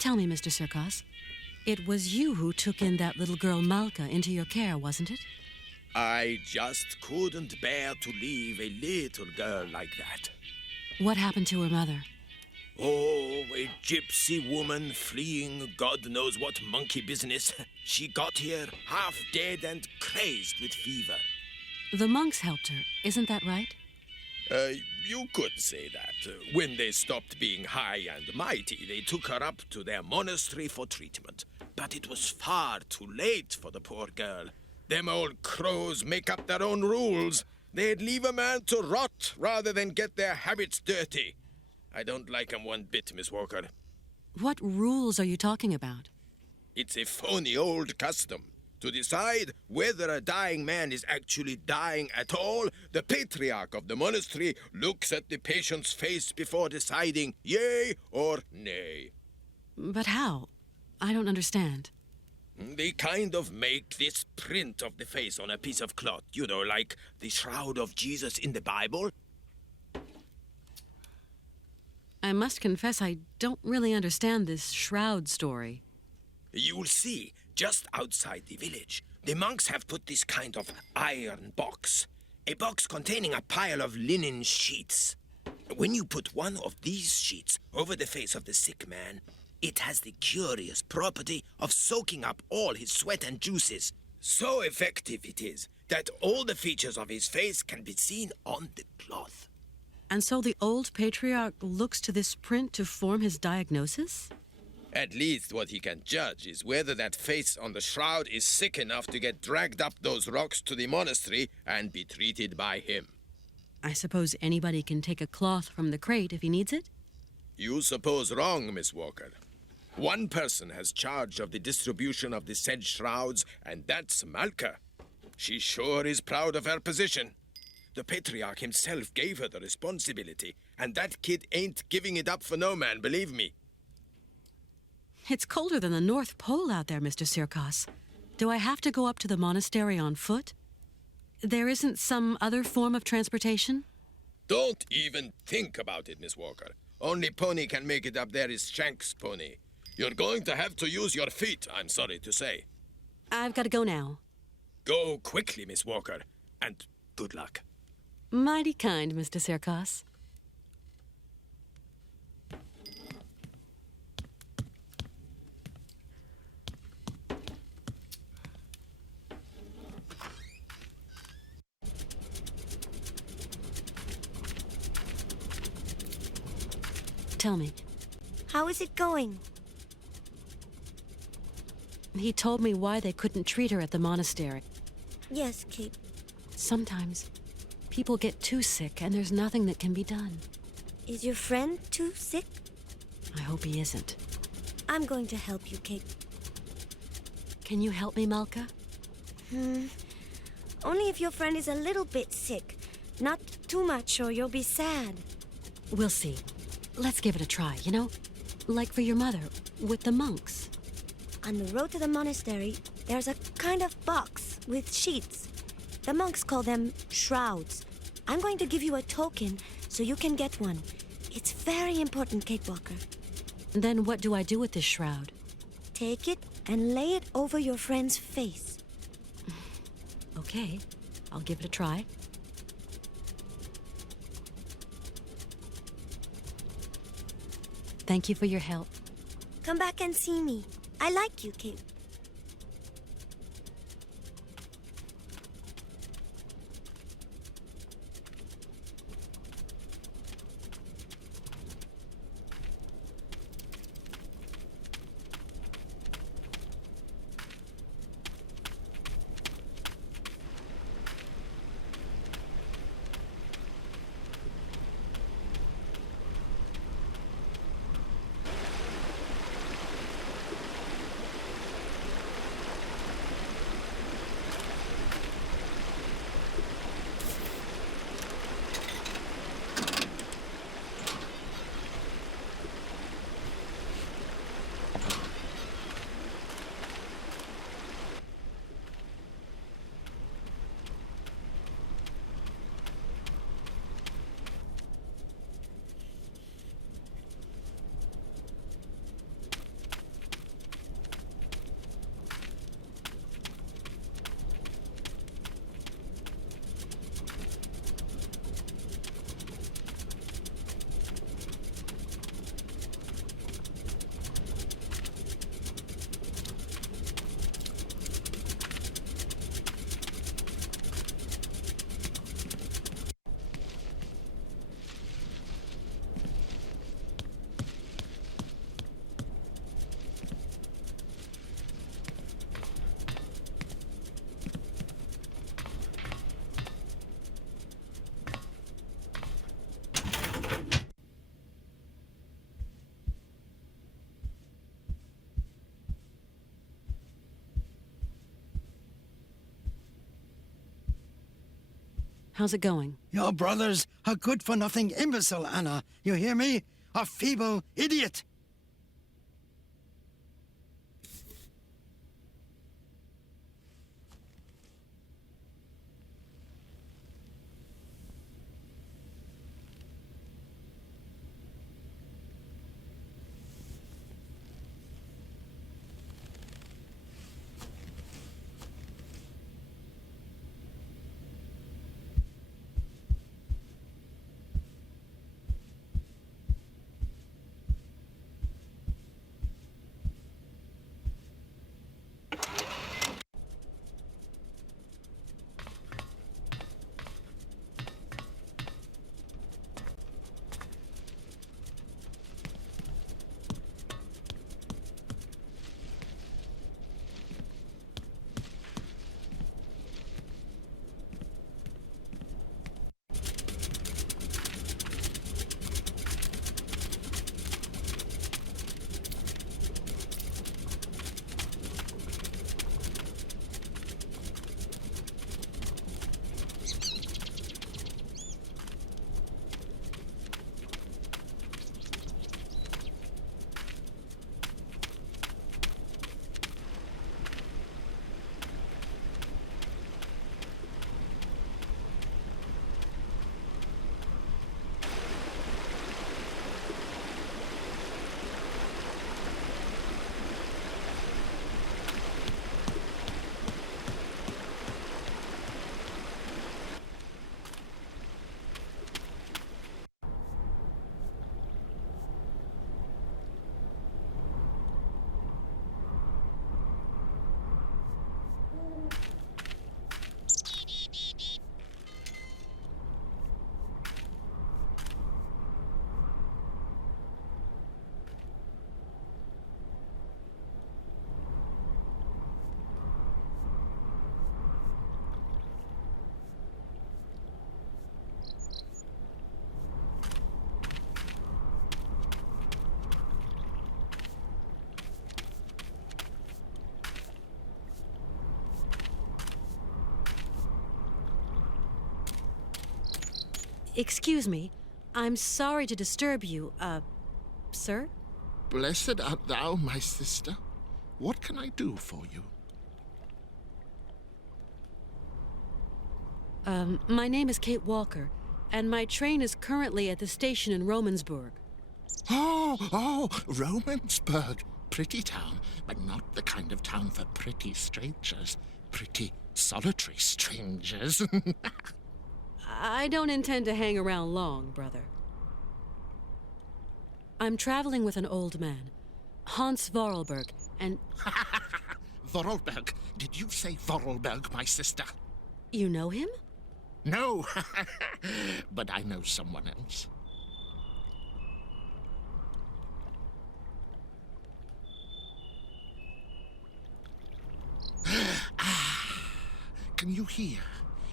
Tell me, Mr. Sirkos, it was you who took in that little girl Malka into your care, wasn't it? I just couldn't bear to leave a little girl like that. What happened to her mother? Oh, a gypsy woman fleeing God knows what monkey business. She got here half dead and crazed with fever. The monks helped her, isn't that right? You could say that. When they stopped being high and mighty, they took her up to their monastery for treatment. But it was far too late for the poor girl. Them old crows make up their own rules. They'd leave a man to rot rather than get their habits dirty. I don't like 'em one bit, Miss Walker. What rules are you talking about? It's a phony old custom. To decide whether a dying man is actually dying at all, the patriarch of the monastery looks at the patient's face before deciding yea or nay. But how? I don't understand. They kind of make this print of the face on a piece of cloth, you know, like the shroud of Jesus in the Bible. I must confess I don't really understand this shroud story. You'll see, just outside the village, the monks have put this kind of iron box. A box containing a pile of linen sheets. When you put one of these sheets over the face of the sick man, it has the curious property of soaking up all his sweat and juices. So effective it is that all the features of his face can be seen on the cloth. And so the old patriarch looks to this print to form his diagnosis? At least what he can judge is whether that face on the shroud is sick enough to get dragged up those rocks to the monastery and be treated by him. I suppose anybody can take a cloth from the crate if he needs it? You suppose wrong, Miss Walker. One person has charge of the distribution of the said shrouds, and that's Malka. She sure is proud of her position. The patriarch himself gave her the responsibility, and that kid ain't giving it up for no man, believe me. It's colder than the North Pole out there, Mr. Sirkos. Do I have to go up to the monastery on foot? There isn't some other form of transportation? Don't even think about it, Miss Walker. Only pony can make it up there is Shank's pony. You're going to have to use your feet, I'm sorry to say. I've got to go now. Go quickly, Miss Walker, and good luck. Mighty kind, Mr. Sirkos. Tell me. How is it going? He told me why they couldn't treat her at the monastery. Yes, Kate. Sometimes people get too sick and there's nothing that can be done. Is your friend too sick? I hope he isn't. I'm going to help you, Kate. Can you help me, Malka? Only if your friend is a little bit sick. Not too much or you'll be sad. We'll see. Let's give it a try, you know? Like for your mother, with the monks. On the road to the monastery, there's a kind of box with sheets. The monks call them shrouds. I'm going to give you a token so you can get one. It's very important, Kate Walker. Then what do I do with this shroud? Take it and lay it over your friend's face. Okay, I'll give it a try. Thank you for your help. Come back and see me. I like you, Kate. How's it going? Your brother's a good-for-nothing imbecile, Anna. You hear me? A feeble idiot. Excuse me. I'm sorry to disturb you, sir? Blessed art thou, my sister. What can I do for you? My name is Kate Walker, and my train is currently at the station in Romansburg. Oh, Romansburg. Pretty town, but not the kind of town for pretty strangers. Pretty solitary strangers. I don't intend to hang around long, brother. I'm traveling with an old man, Hans Vorarlberg, and... Vorarlberg? Did you say Vorarlberg, my sister? You know him? No, but I know someone else. Can you hear?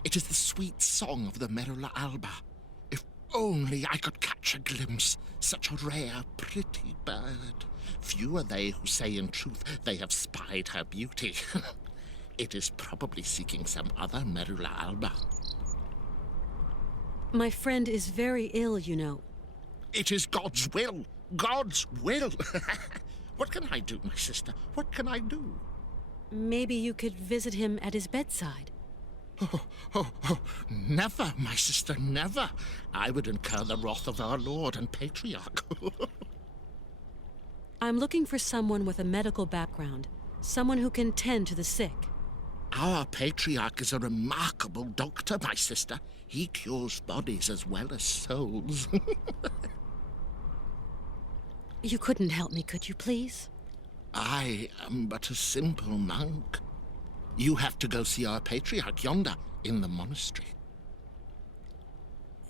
It is the sweet song of the Merula alba. If only I could catch a glimpse, such a rare, pretty bird. Few are they who say in truth they have spied her beauty. It is probably seeking some other Merula alba. My friend is very ill, you know. It is God's will. God's will. What can I do, my sister? What can I do? Maybe you could visit him at his bedside. Oh, never, my sister, never. I would incur the wrath of our Lord and Patriarch. I'm looking for someone with a medical background, someone who can tend to the sick. Our Patriarch is a remarkable doctor, my sister. He cures bodies as well as souls. You couldn't help me, could you, please? I am but a simple monk. You have to go see our Patriarch yonder, in the monastery.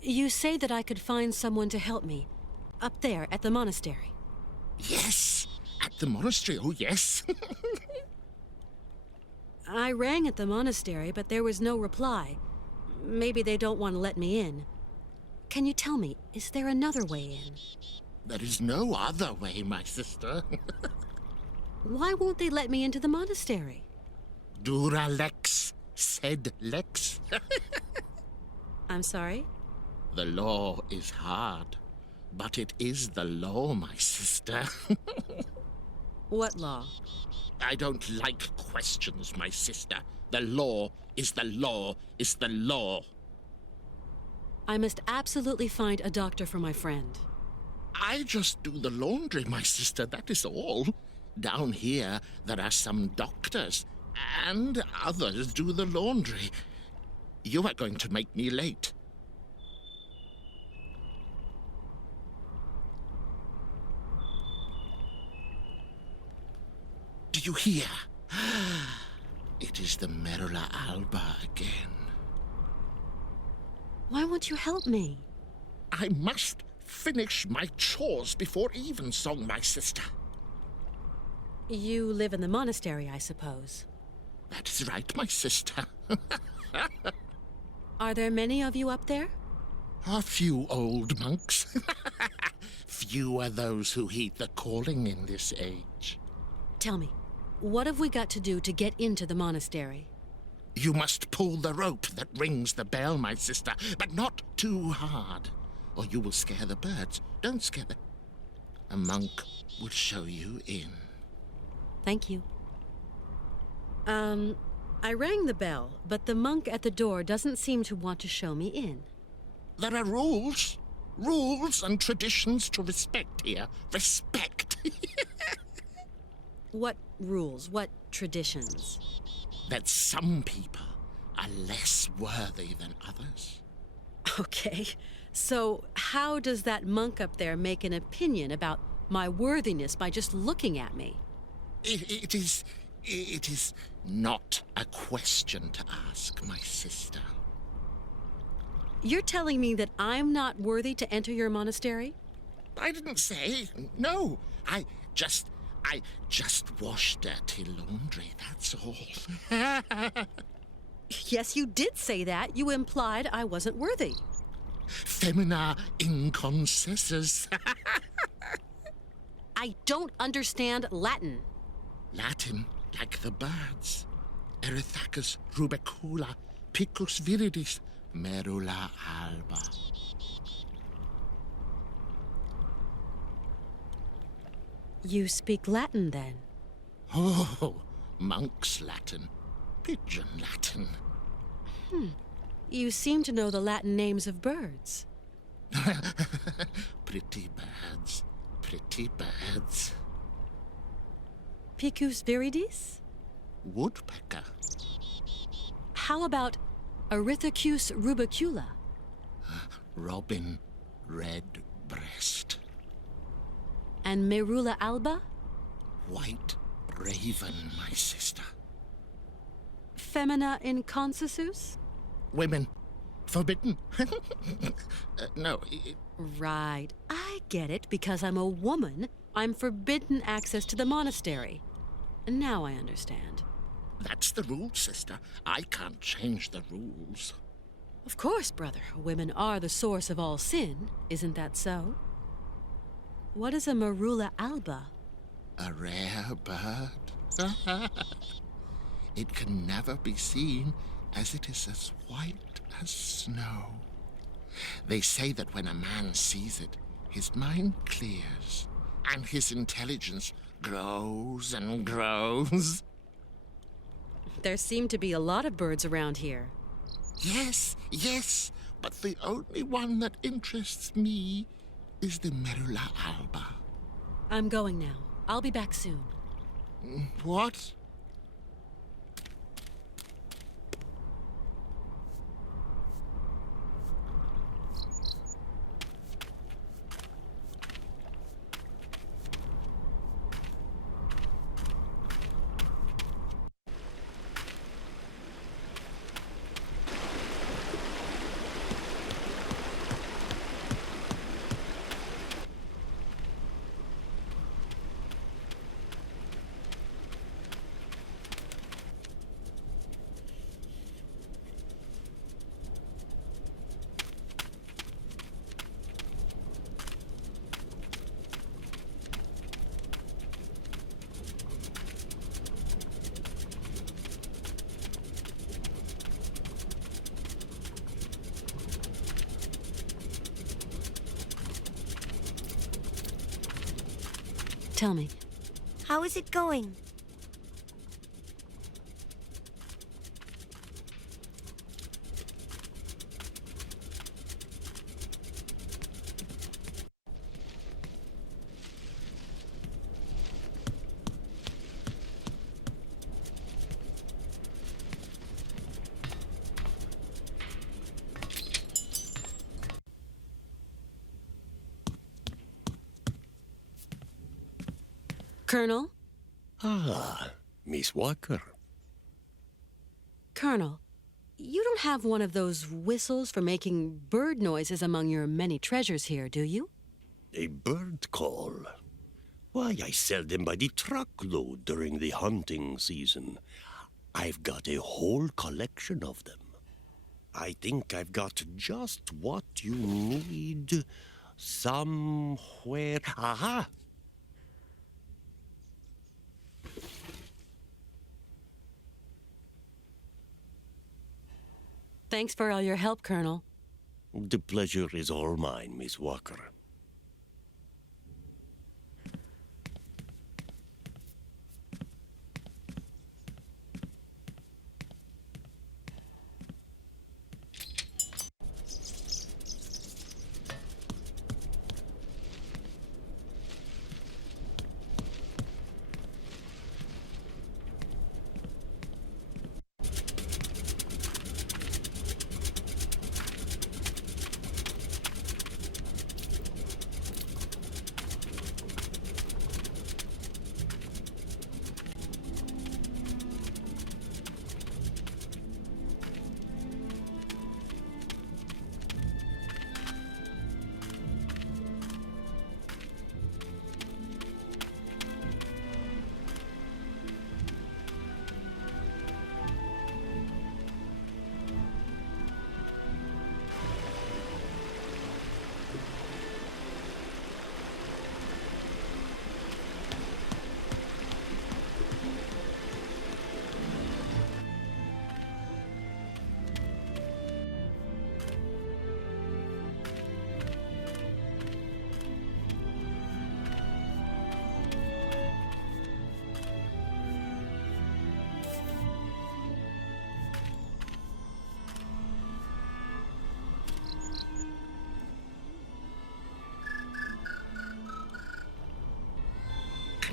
You say that I could find someone to help me, up there at the monastery. Yes, at the monastery, oh yes. I rang at the monastery, but there was no reply. Maybe they don't want to let me in. Can you tell me, is there another way in? There is no other way, my sister. Why won't they let me into the monastery? Dura lex, sed lex. I'm sorry? The law is hard, but it is the law, my sister. What law? I don't like questions, my sister. The law is the law is the law. I must absolutely find a doctor for my friend. I just do the laundry, my sister, that is all. Down here, there are some doctors, and others do the laundry. You are going to make me late. Do you hear? It is the Merula Alba again. Why won't you help me? I must finish my chores before evensong, my sister. You live in the monastery, I suppose. That is right, my sister. Are there many of you up there? A few old monks. Few are those who heed the calling in this age. Tell me, what have we got to do to get into the monastery? You must pull the rope that rings the bell, my sister, but not too hard, or you will scare the birds. Don't scare them. A monk will show you in. Thank you. I rang the bell, but the monk at the door doesn't seem to want to show me in. There are rules. Rules and traditions to respect here. Respect. What rules? What traditions? That some people are less worthy than others. Okay, so how does that monk up there make an opinion about my worthiness by just looking at me? It is not a question to ask, my sister. You're telling me that I'm not worthy to enter your monastery? I didn't say. No, I just wash dirty laundry, that's all. Yes, you did say that. You implied I wasn't worthy. Femina inconcessus. I don't understand Latin. Latin, like the birds. Erythacus rubecula, picus viridis, merula alba. You speak Latin, then? Oh, monk's Latin, pigeon Latin. You seem to know the Latin names of birds. Pretty birds, pretty birds. Picus viridis? Woodpecker. How about Erythacus rubicula? Robin redbreast. And Merula alba? White raven, my sister. Femina inconcessus? Women. Forbidden. No. Right. I get it. Because I'm a woman, I'm forbidden access to the monastery. Now I understand. That's the rule, sister. I can't change the rules. Of course, brother. Women are the source of all sin. Isn't that so? What is a Merula alba? A rare bird. It can never be seen, as it is as white as snow. They say that when a man sees it, his mind clears, and his intelligence grows and grows. There seem to be a lot of birds around here. Yes, yes, but the only one that interests me is the Merula alba. I'm going now. I'll be back soon. What? Tell me. How is it going? Colonel? Ah, Miss Walker. Colonel, you don't have one of those whistles for making bird noises among your many treasures here, do you? A bird call. Why, I sell them by the truckload during the hunting season. I've got a whole collection of them. I think I've got just what you need somewhere. Aha! Thanks for all your help, Colonel. The pleasure is all mine, Miss Walker.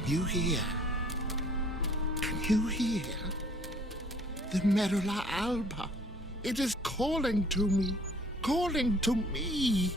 Can you hear? Can you hear? The Merula Alba. It is calling to me. Calling to me.